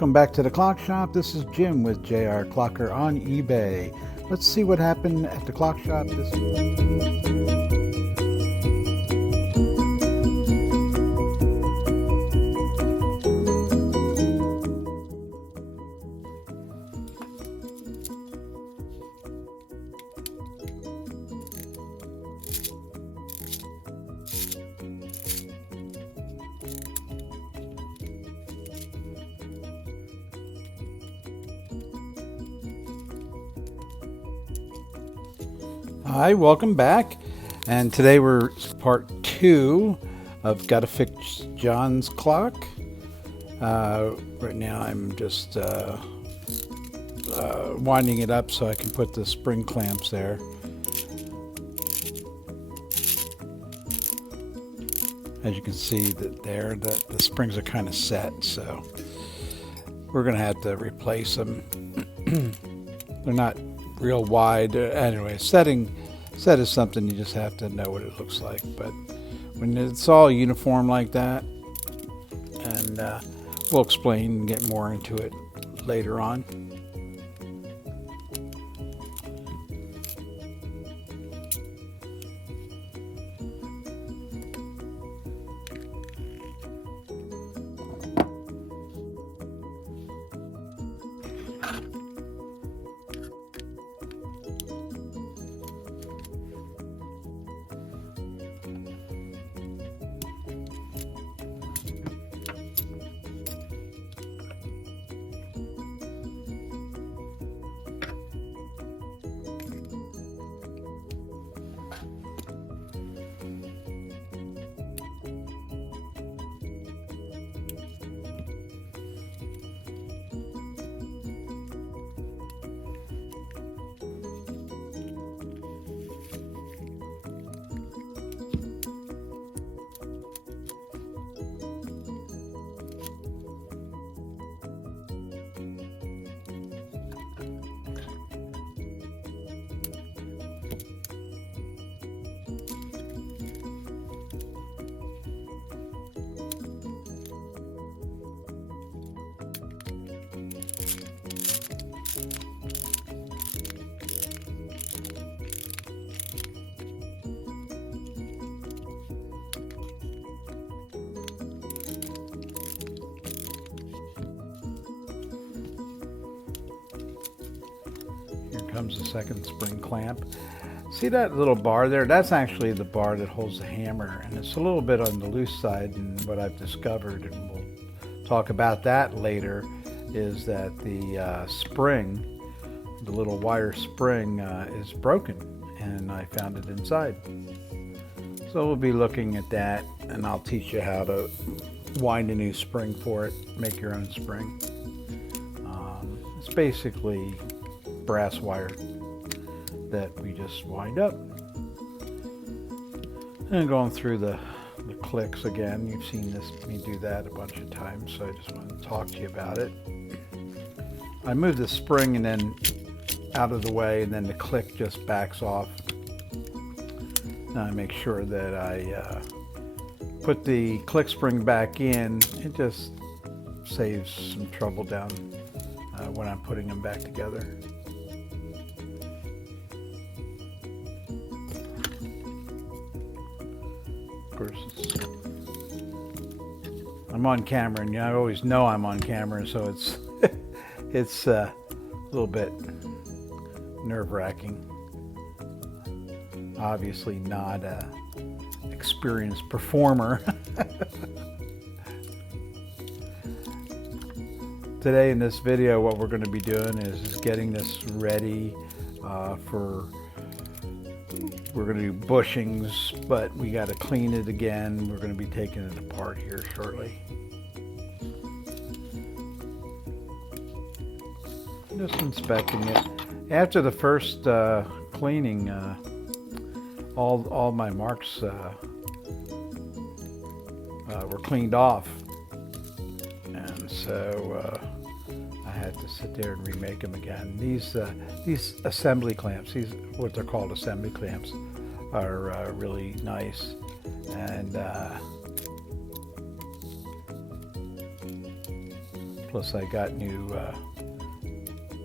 Welcome back to the Clock Shop. This is Jim with JR Clocker on eBay. Let's see what happened at the Clock Shop this week. Hi, welcome back. And today we're part 2 of Gotta Fix John's Clock. Right now I'm just winding it up so I can put the spring clamps there. As you can see that there, the springs are kind of set, so we're gonna have to replace them. They're not real wide. Anyway, set is something you just have to know what it looks like. But when it's all uniform like that, and we'll explain and get more into it later on. Comes the second spring clamp. See that little bar there? That's actually the bar that holds the hammer, and it's a little bit on the loose side. And what I've discovered, and we'll talk about that later, is that the spring, the little wire spring, is broken, and I found it inside. So we'll be looking at that, and I'll teach you how to wind a new spring for it, make your own spring. It's basically brass wire that we just wind up. And going through the clicks again. You've seen me do that a bunch of times, so I just want to talk to you about it. I move the spring and then out of the way, and then the click just backs off. And I make sure that I put the click spring back in. It just saves some trouble down when I'm putting them back together. I'm on camera, and I always know I'm on camera, so it's a little bit nerve-wracking. Obviously not an experienced performer. Today in this video, what we're going to be doing is getting this ready for. We're going to do bushings, but we got to clean it again. We're going to be taking it apart here shortly. Just inspecting it. After the first cleaning, all my marks were cleaned off, and so I had to sit there and remake them again. These assembly clamps, these what they're called assembly clamps, are really nice, and Plus I got new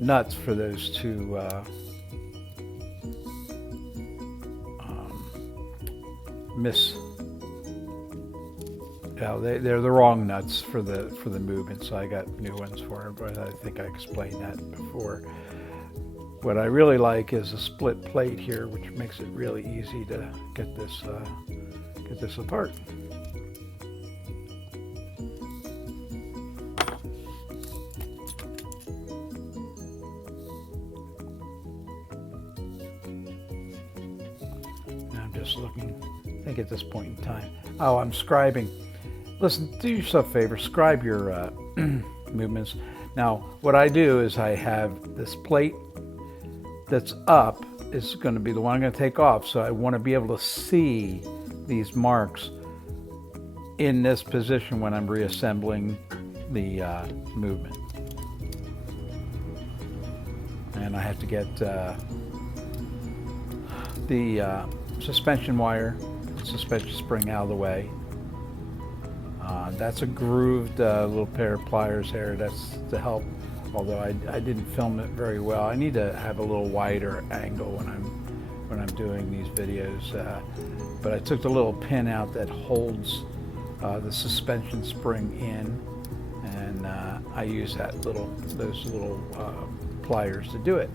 nuts for those two they're the wrong nuts for the movement, so I got new ones for it, but I think I explained that before. What I really like is a split plate here, which makes it really easy to get this apart. I'm just looking, I think at this point in time. Oh, I'm scribing. Listen, do yourself a favor, scribe your movements. Now, what I do is I have this plate that's up is going to be the one I'm going to take off. So I want to be able to see these marks in this position when I'm reassembling the movement. And I have to get the suspension wire, suspension spring out of the way. That's a grooved little pair of pliers there. That's to help, although I didn't film it very well. I need to have a little wider angle when I'm doing these videos. But I took the little pin out that holds the suspension spring in, and I use those little pliers to do it.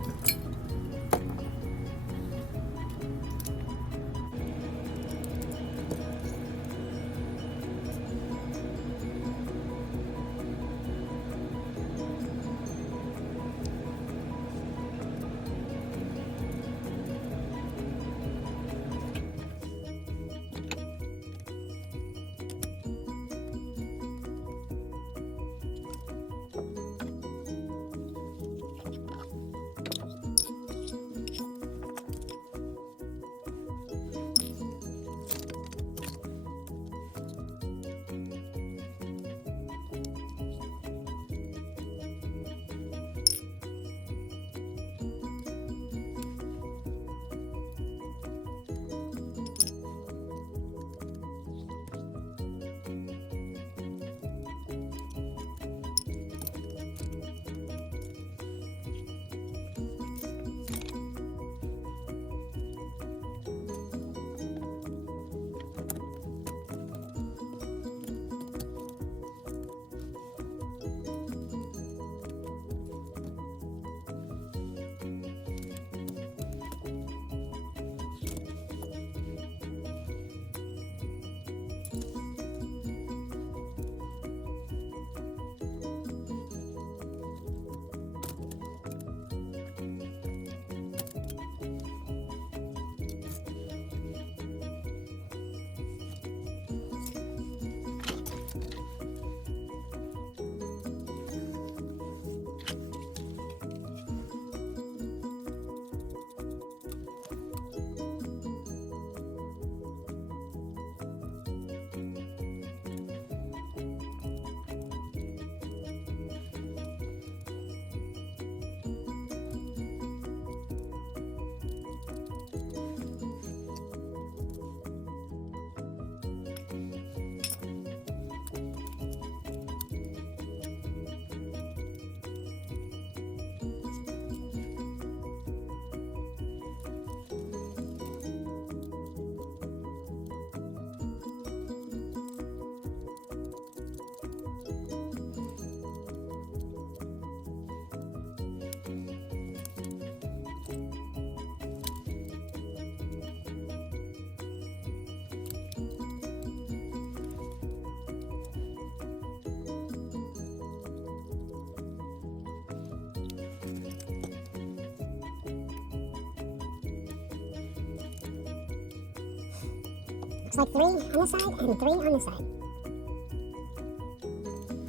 Looks like 3 on this side and 3 on this side.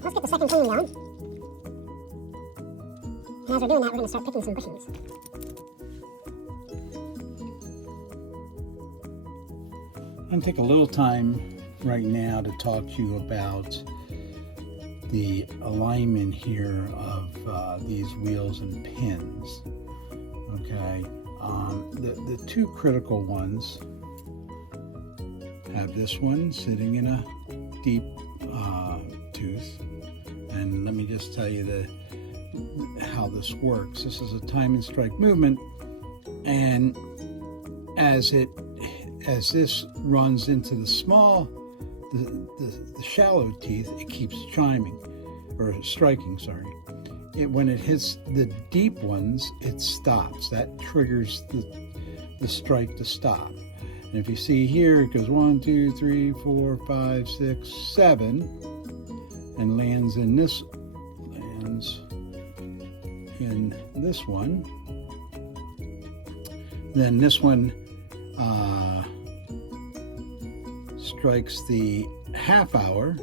Let's get the second cleaning going. And as we're doing that, we're going to start picking some bushings. I'm going to take a little time right now to talk to you about the alignment here of these wheels and pins. Okay, the two critical ones have this one sitting in a deep tooth, And let me just tell you how this works. This is a time and strike movement, and as this runs into the shallow teeth, it keeps chiming or striking. Sorry. When it hits the deep ones, it stops. That triggers the strike to stop. And if you see here, it goes 1, 2, 3, 4, 5, 6, 7, and lands in this one. Then this one strikes the half hour,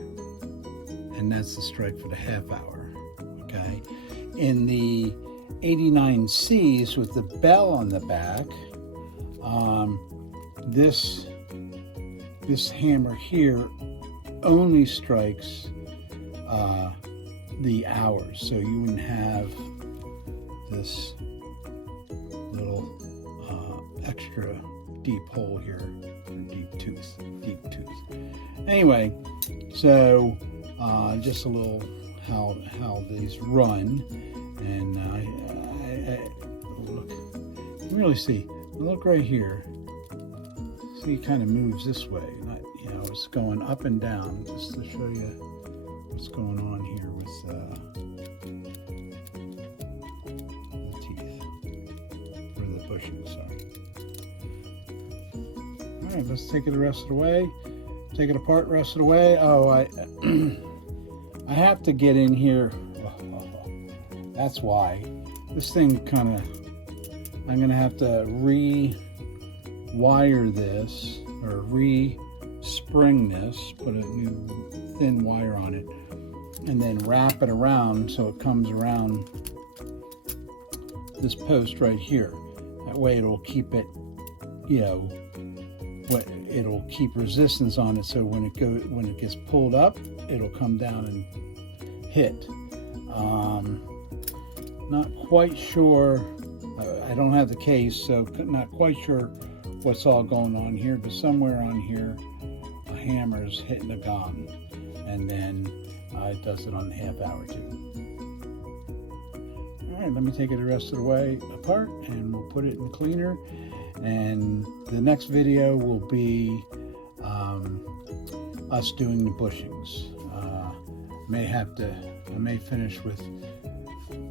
and that's the strike for the half hour. Okay. In the 89 Cs with the bell on the back, this hammer here only strikes the hours, so you wouldn't have this little extra deep hole here, or deep tooth. Anyway, so just a little how these run, and I look, you can really see. Look right here. See, it kind of moves this way. Not, it's going up and down, just to show you what's going on here with the teeth, or the bushings. Sorry. All right, let's take it the rest of the way. Take it apart the rest of the way. Oh, I have to get in here. That's why. This thing kind of, I'm going to have to rewire this, or re-spring this, put a new thin wire on it, and then wrap it around so it comes around this post right here. That way it'll keep it, it'll keep resistance on it, so when it gets pulled up, it'll come down and hit. Not quite sure. I don't have the case, so not quite sure what's all going on here, but somewhere on here a hammer is hitting a gong, and then it does it on the half hour too. All right, let me take it the rest of the way apart, and we'll put it in the cleaner, and the next video will be us doing the bushings. I may finish with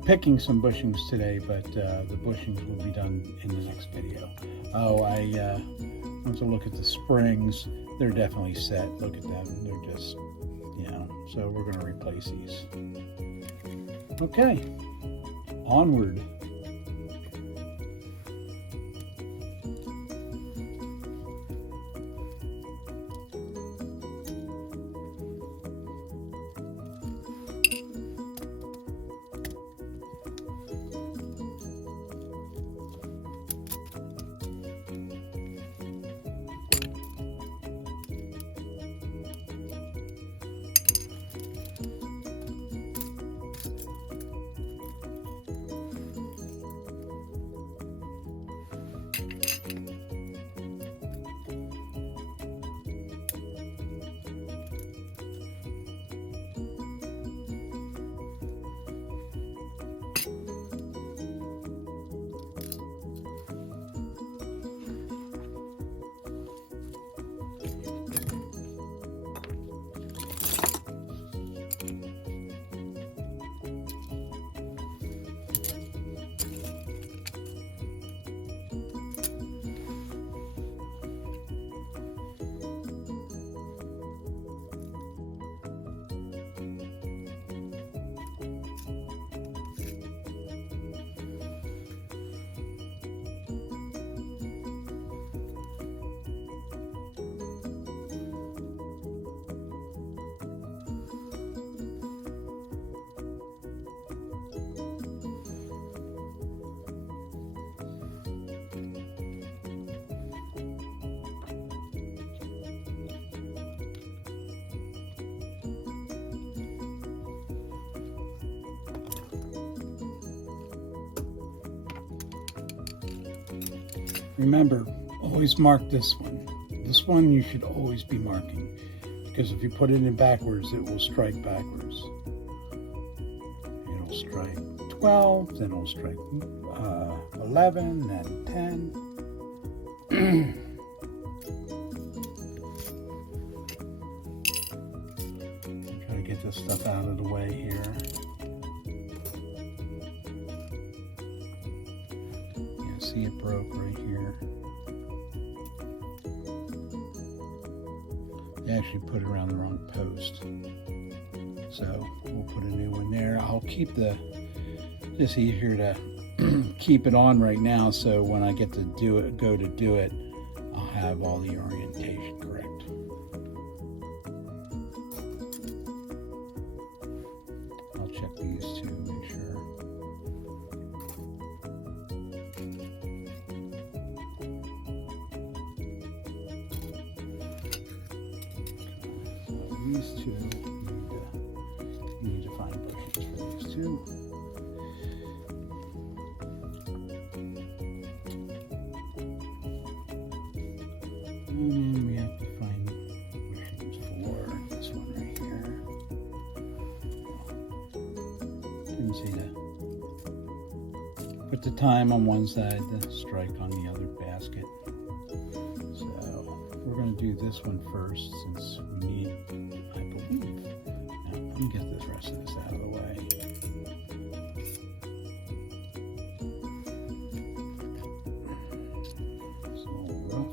picking some bushings today, but the bushings will be done in the next video. Oh, I want to look at the springs. They're definitely set. Look at them. They're just, so we're going to replace these. Okay, onward. Remember, always mark this one. This one you should always be marking, because if you put it in backwards, it will strike backwards. 12, then we'll strike 11, then 10. Try to get this stuff out of the way here. You see it broke right here. They actually put it around the wrong post. So we'll put a new one there. I'll keep just easier to keep it on right now, so when I get to go to do it, I'll have all the orientation correct. I'll check these two, make sure. So these two need to find bushings for these two. And we have to find bushings for this one right here. Didn't see that. Put the time on one side, the strike on the other basket. So we're going to do this one first, since we need, I believe. Now, let me get this rest of this out of the way. It's a little rough.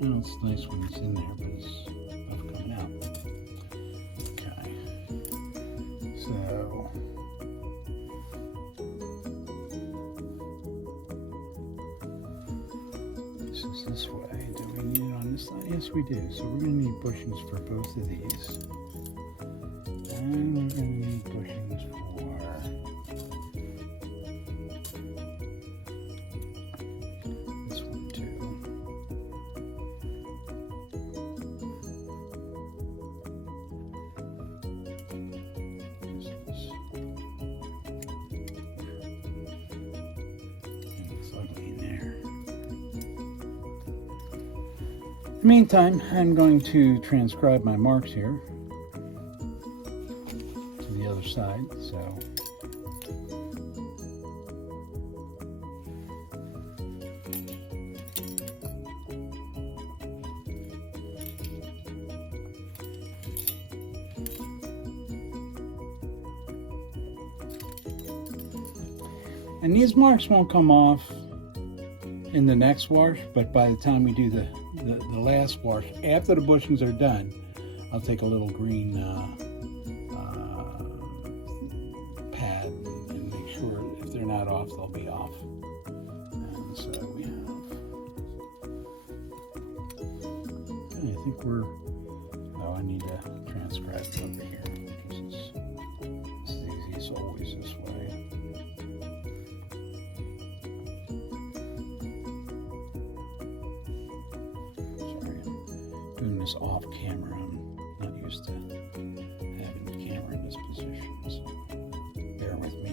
Well, it's nice when it's in there, but it's rough coming out. Okay. So this is this way. Do we need it on this side? Yes, we do. So we're going to need bushings for both of these. And we're going to need bushings for this one too. It's ugly in there. In the meantime, I'm going to transcribe my marks here to the other side. So and these marks won't come off in the next wash, but by the time we do the last wash, after the bushings are done, I'll take a little green pad and make sure if they're not off, they'll be off. And so we have, okay, I think we're, oh, I need to transcribe it over here, because it's easy, it's always this way. Doing this off camera. I'm not used to having the camera in this position, so bear with me.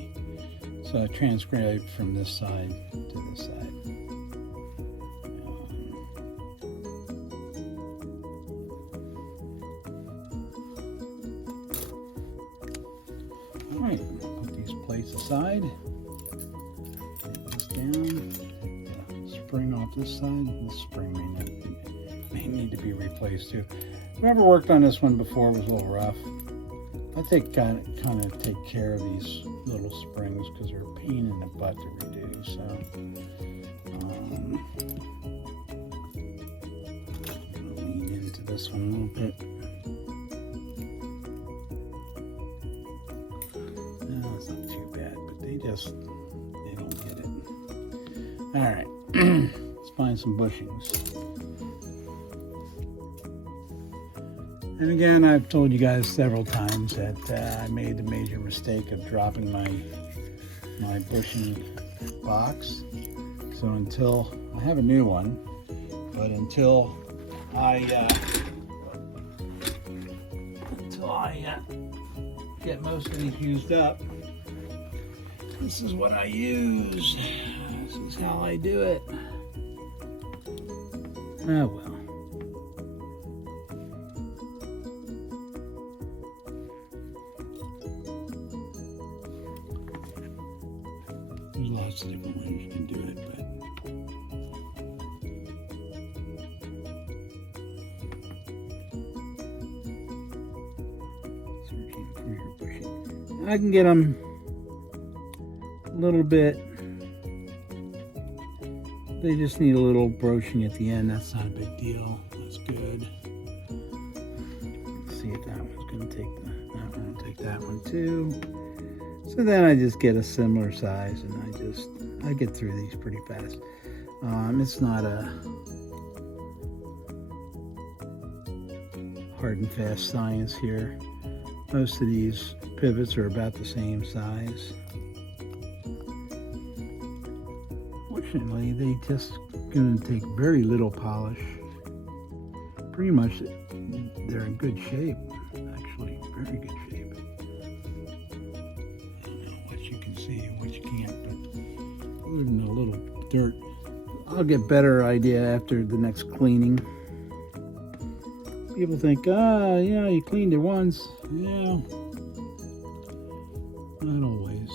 So I transcribed from this side to this side. All right, put these plates aside. Take this down. Take the spring off this side. This spring may need to be replaced too. Whoever worked on this one before was a little rough. I think kind of take care of these little springs because they're a pain in the butt to redo. So I'm gonna lean into this one a little bit. No, it's not too bad, but they don't get it. All right, let's find some bushings. And again, I've told you guys several times that I made the major mistake of dropping my bushing box. So until I have a new one, but until I get most of these used up, this is what I use. This is how I do it. Oh well. lots of different ways you can do it, but searching for your bushy. I can get them a little bit. They just need a little broaching at the end. That's not a big deal. That's good. Let's see if that one's going to take that one will take that one too. So then I just get a similar size, and I get through these pretty fast. It's not a hard and fast science here. Most of these pivots are about the same size. Fortunately, they just going to take very little polish. Pretty much, they're in good shape. Actually, very good shape. I don't know what you can see and what you can't, but other than a little dirt, I'll get better idea after the next cleaning. People think, yeah, you cleaned it once. Yeah, not always.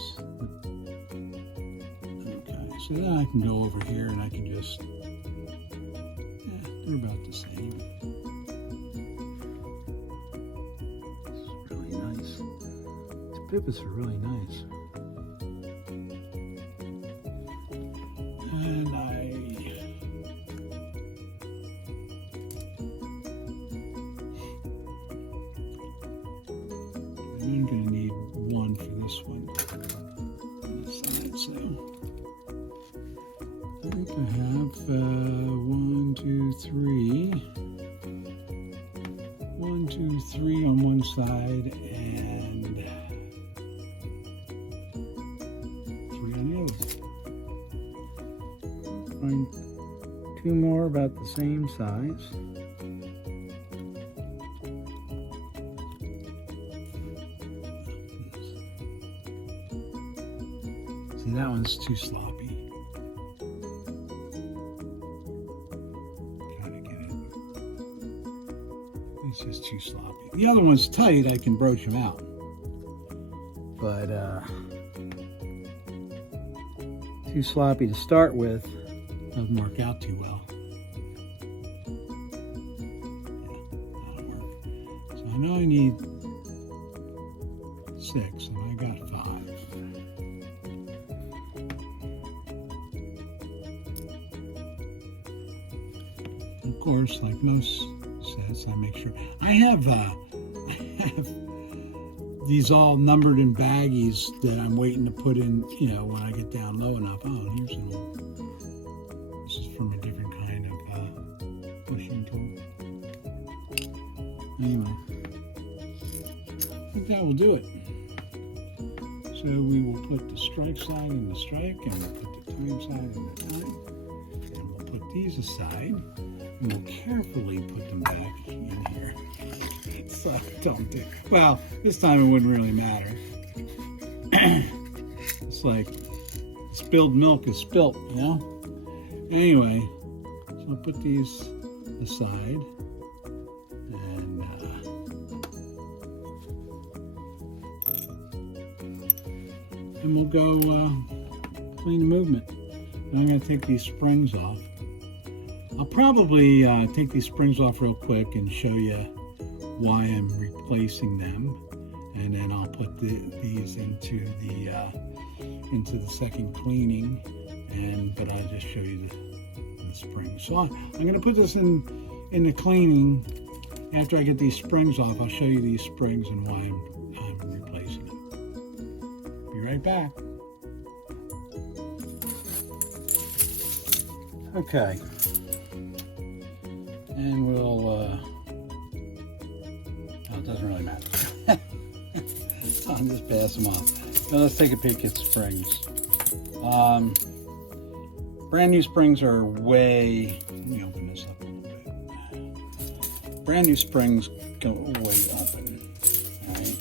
So then I can go over here and I can just, yeah, they're about the same. It's really nice. These pivots are really nice. And I'm going to need one for this one on the side, so. I think I have 1, 2, 3. 1, 2, 3 on one side and 3 on the other. Find 2 more about the same size. See, that one's too sloppy. It's just too sloppy. The other one's tight, I can broach them out. But too sloppy to start with, doesn't work out too well. Yeah, that'll work. So I know I need 6, and I got 5. Of course, like most sets, I make sure I have these all numbered in baggies that I'm waiting to put in, you know, when I get down low enough. Oh, here's an old, this is from a different kind of bushing tool. Anyway, I think that will do it. So we will put the strike side in the strike, and we'll put the time side in the time, and we'll put these aside. And we'll carefully put them back in here. So don't think. Well, this time it wouldn't really matter. It's like spilled milk is spilt, you know? Anyway, so I'll put these aside. And we'll go clean the movement. And I'm going to take these springs off. I'll probably take these springs off real quick and show you why I'm replacing them, and then I'll put these into the second cleaning, but I'll just show you the springs. So I'm going to put this in the cleaning. After I get these springs off, I'll show you these springs and why I'm replacing them. Be right back. Okay. And we'll, oh, it doesn't really matter. So I'll just pass them off. Now let's take a peek at springs. Brand new springs are way, let me open this up a little bit. Brand new springs go way open, right?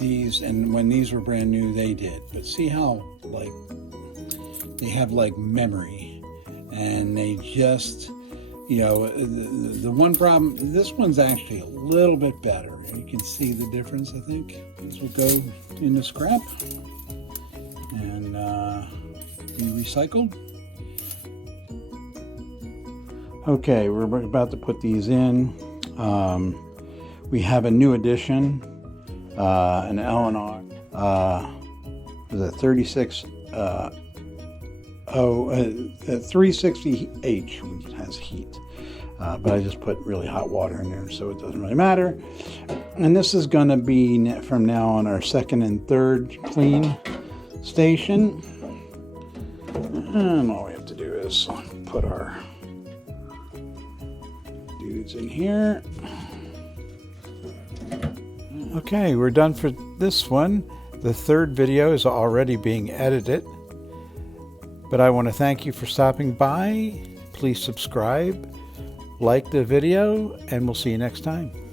These, and when these were brand new, they did. But see how, like, they have like memory, and they just, you know, the one problem, this one's actually a little bit better. You can see the difference, I think. These will go in the scrap. And be recycled. Okay, we're about to put these in. We have a new addition, an L&R. Is it 360H, which has heat. But I just put really hot water in there, so it doesn't really matter. And this is going to be from now on our second and third clean station. And all we have to do is put our dudes in here. Okay, we're done for this one. The third video is already being edited. But I want to thank you for stopping by. Please subscribe, like the video, and we'll see you next time.